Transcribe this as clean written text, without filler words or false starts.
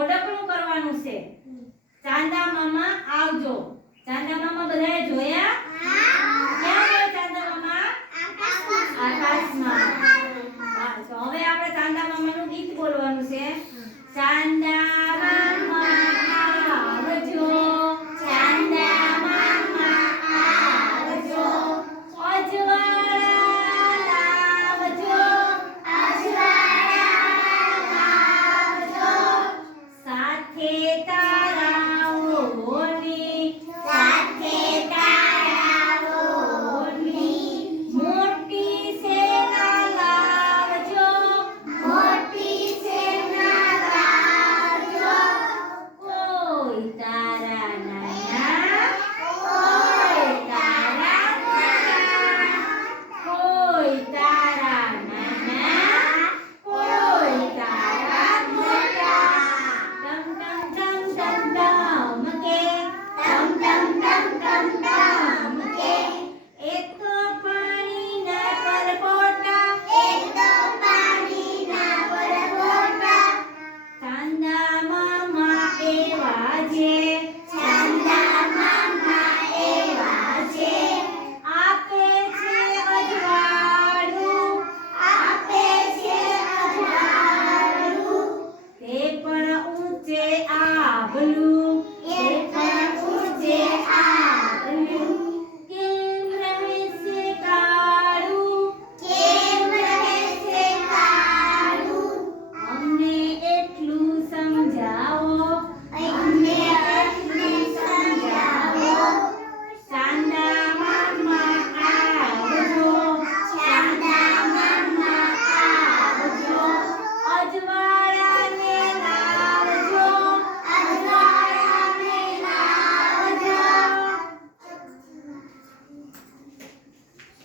જોડકણું કરવાનું છે. ચાંદા મામા આવજો. ચાંદા મામા બધાએ જોયા? ક્યાં ગયા ચાંદા મામા? આકાશમાં. બસ હવે આપણે ચાંદા મામાનું ગીત બોલવાનું છે. ચાંદા